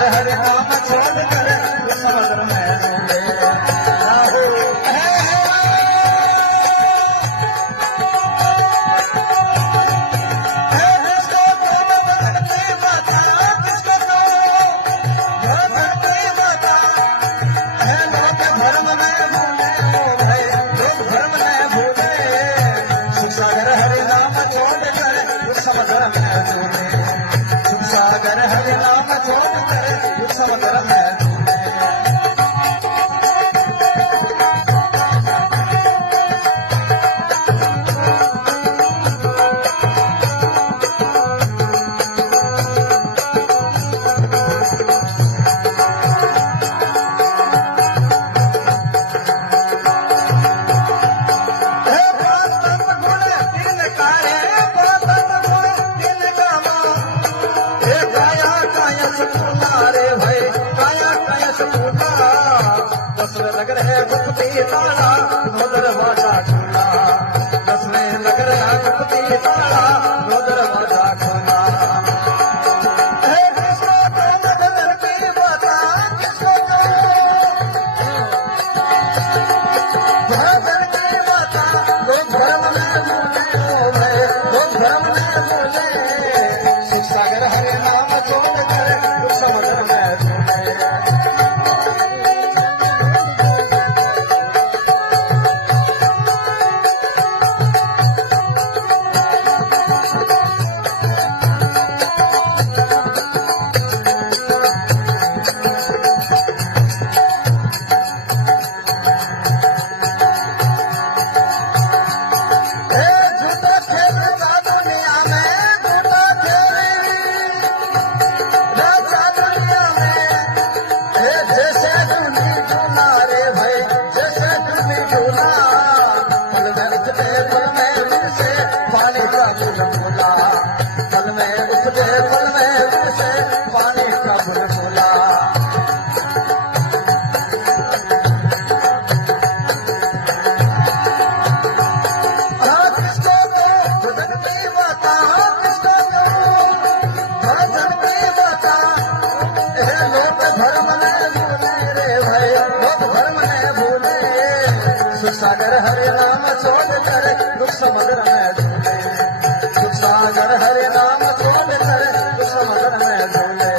हरे नाम छोड़ कर समुद्र में सागर हरे नाम छोड़ कर समुद्र में नगर है गुप्ती ताला मोदर वाजा खुला दसवें नगर है गुप्ती ताला मोदर वाजा खुला किसको नगर की बता किसको भजन की बता लोग धर्म में भूले लोग धर्म में भूले शिव सागर हरे नाम छोड़ कर समुद्र में सागर हरे नाम छोड़ कर दुख समुद्र में डूबे सागर हरे नाम छोड़ कर दुख समुद्र में डूबे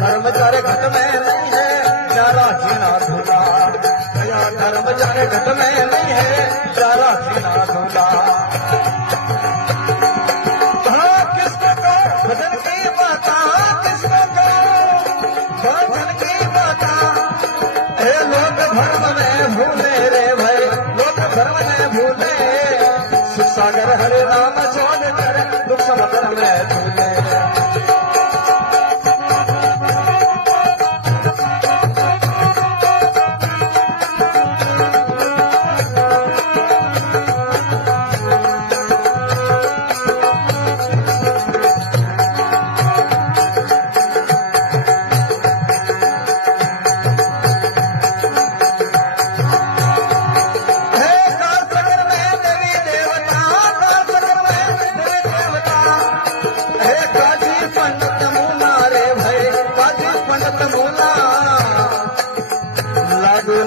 धर्मचारे घट में नहीं है प्यारा जीना धूला दया धर्मचारे घट में नहीं है प्यारा जीना धूला किसको को भजन की बाता किसको को भजन की बाता हे लोग धर्म में भूले रे भाई लोग धर्म में भूले शिव सागर हरे नाम छोड़ कर दुख समुद्र में भूले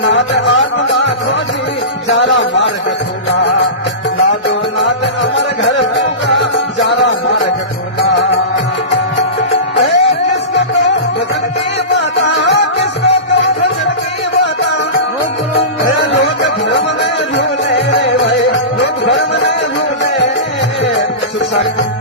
नाथ आत्मा खोजी जारा मार्ग खुला लादो नाथ अमर घर पूरा जारा मार्ग खुला किसको तो भजन की बाता किसको तो भजन की बाता लोग धर्म में भूले भाई लोग धर्म में भूले सुख